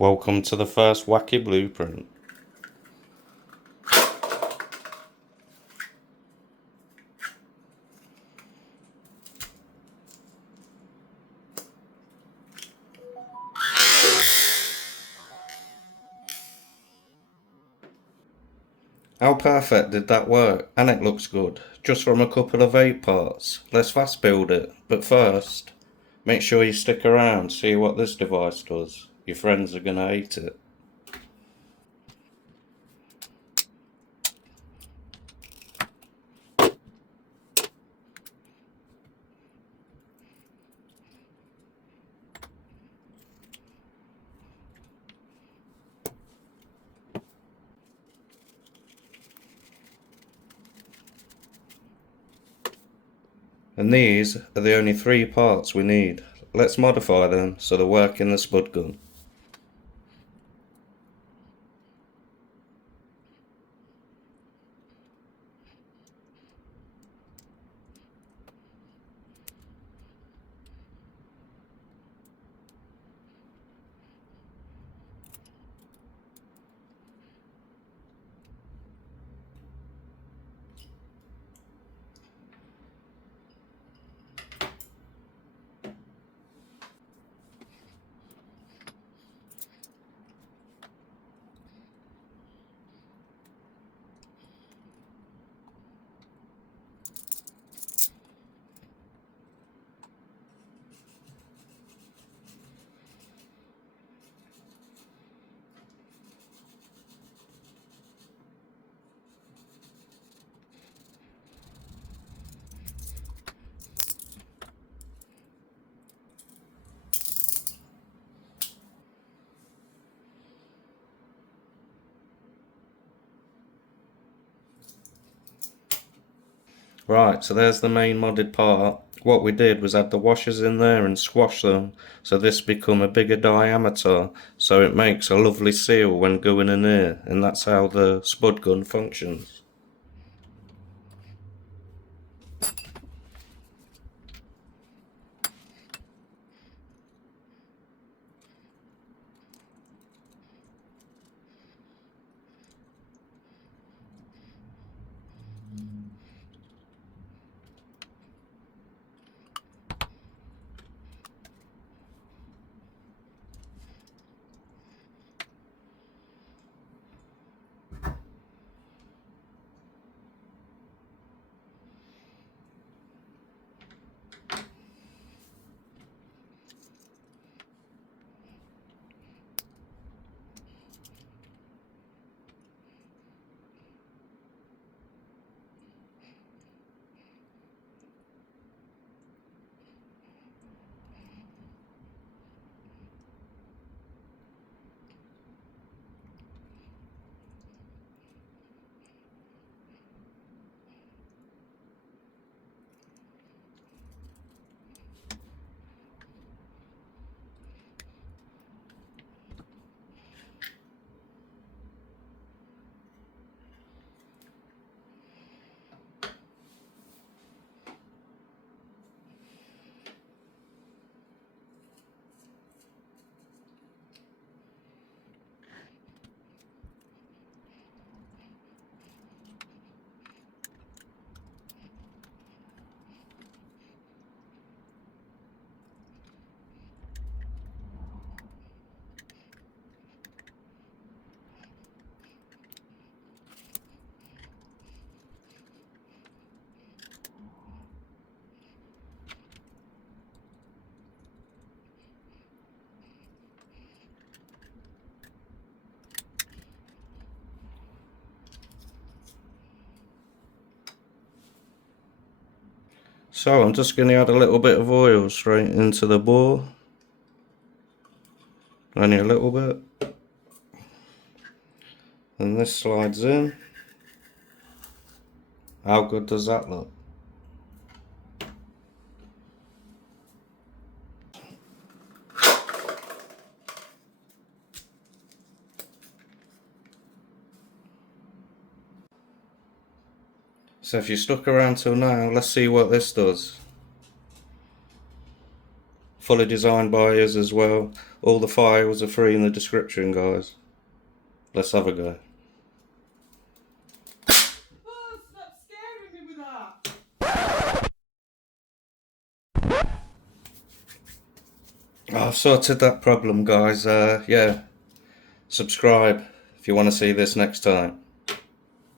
Welcome to the first wacky blueprint. How perfect did that work? And it looks good, just from a couple of vape parts. Let's fast build it, but first, make sure you stick around, see what this device does. Your friends are gonna hate it. And these are the only 3 parts we need. Let's modify them so they work in the spud gun. Right, so there's the main modded part. What we did was add the washers in there and squash them so this become a bigger diameter, so it makes a lovely seal when going in here, and that's how the spud gun functions. So I'm just going to add a little bit of oil straight into the bore. Only a little bit. And this slides in. How good does that look? So if you stuck around till now, let's see what this does. fully designed by us as well. All the files are free in the description, guys. Let's have a go. Oh, stop scaring me with that! I've sorted that problem, guys. Yeah, subscribe if you want to see this next time.